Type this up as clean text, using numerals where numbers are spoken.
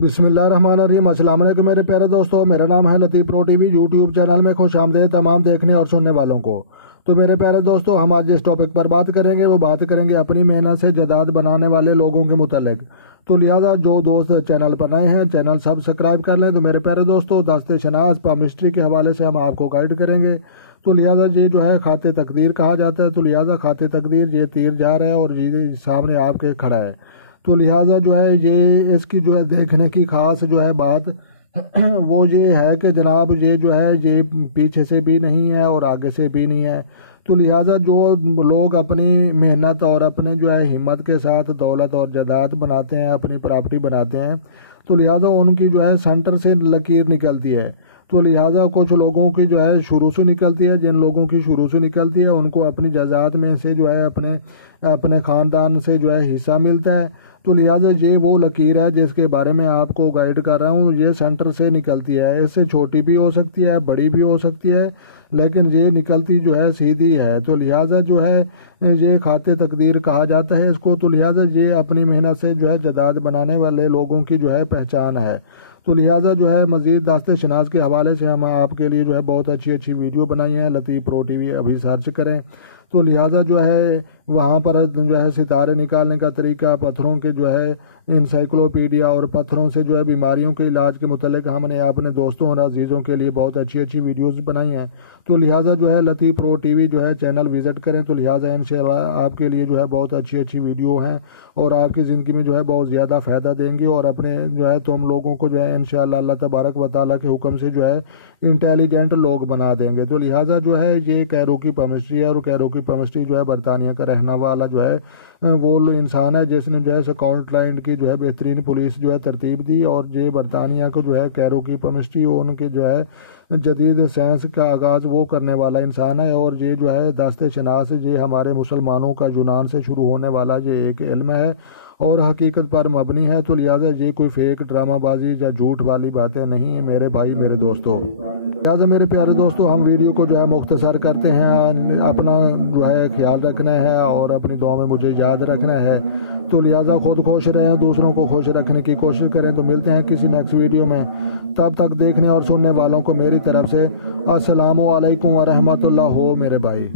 बिस्मिल्लाहिर्रहमानिर्रहीम। अस्सलाम वालेकुम मेरे प्यारे दोस्तों, मेरा नाम है लतीफ़ प्रो टीवी। यूट्यूब चैनल में खुश आमदीद तमाम देखने और सुनने वालों को। तो मेरे प्यारे दोस्तों, हम आज जिस टॉपिक पर बात करेंगे वो बात करेंगे अपनी मेहनत से जायदाद बनाने वाले लोगों के मुतालिक। तो लिहाजा जो दोस्त चैनल पर नए हैं चैनल सब्सक्राइब कर लें। तो मेरे प्यारे दोस्तों, दास्ते शनाज़ पामिस्ट्री के हवाले से हम आपको गाइड करेंगे। तो लिहाजा ये जो है खाते तकदीर कहा जाता है। तो लिहाजा खाते तकदीर ये तीर जा रहा है और ये सामने आपके खड़ा है। तो लिहाजा जो है ये इसकी जो है देखने की खास जो है बात वो ये है कि जनाब ये जो है ये पीछे से भी नहीं है और आगे से भी नहीं है। तो लिहाजा जो लोग अपनी मेहनत और अपने जो है हिम्मत के साथ दौलत और जायदाद बनाते हैं, अपनी प्रॉपर्टी बनाते हैं, तो लिहाजा उनकी जो है सेंटर से लकीर निकलती है। तो लिहाजा कुछ लोगों की जो है शुरू से निकलती है। जिन लोगों की शुरू से निकलती है उनको अपनी जायदाद में से जो है अपने ख़ानदान से जो है हिस्सा मिलता है। तो लिहाजा ये वो लकीर है जिसके बारे में आपको गाइड कर रहा हूँ। ये सेंटर से निकलती है। इससे छोटी भी हो सकती है, बड़ी भी हो सकती है, लेकिन ये निकलती जो है सीधी है। तो लिहाजा जो है ये खाते तकदीर कहा जाता है इसको। तो लिहाजा ये अपनी मेहनत से जो है जायदाद बनाने वाले लोगों की जो है पहचान है। तो लिहाजा जो है मज़ीद दास्ते शनाज़ के हवाले से हम आपके लिए जो है बहुत अच्छी अच्छी वीडियो बनाई है। लतीफ़ प्रो टीवी अभी सर्च करें। तो लिहाजा जो है वहाँ पर जो है सितारे निकालने का तरीका, पत्थरों के जो है इंसाइक्लोपीडिया और पत्थरों से जो है बीमारियों के इलाज के मुतालिक हमने अपने दोस्तों और अजीज़ों के लिए बहुत अच्छी अच्छी वीडियोस बनाई हैं। तो लिहाजा जो है लतीफ़ प्रो टीवी जो है चैनल विज़िट करें। तो लिहाजा इंशाल्लाह आपके लिए जो है बहुत अच्छी अच्छी वीडियो हैं और आपकी ज़िंदगी में जो है बहुत ज़्यादा फ़ायदा देंगी और अपने जो है तुम लोगों को जो है इंशाल्लाह अल्लाह तबारक व तआला के हुक्म से जो है इंटेलिजेंट लोग बना देंगे। तो लिहाजा जो है ये कैरो की पेमिस्ट्री है और कैरो की पेमिस्ट्री जो है बरतानिया का रहने वाला जो है वो इंसान है जिसने जो है स्कॉटलैंड की जो है बेहतरीन पुलिस जो है तरतीब दी और ये बरतानिया को जो है कैरो की पेमिस्ट्री उनके जो है जदीद साइंस का आगाज़ वो करने वाला इंसान है। और ये जो है दास्ते शनास ये हमारे मुसलमानों का यूनान से शुरू होने वाला ये एक इल्म है और हकीकत पर मबनी है। तो लिहाजा ये कोई फेक ड्रामाबाजी या झूठ वाली बातें नहीं है मेरे भाई मेरे दोस्तों। लिहाजा मेरे प्यारे दोस्तों, हम वीडियो को जो है मुख्तसर करते हैं। अपना जो है ख्याल रखना है और अपनी दुआ में मुझे याद रखना है। तो लिहाजा खुद खुश रहें, दूसरों को खुश रखने की कोशिश करें। तो मिलते हैं किसी नेक्स्ट वीडियो में। तब तक देखने और सुनने वालों को मेरी तरफ से अस्सलामु अलैकुम व रहमतुल्लाह हो मेरे भाई।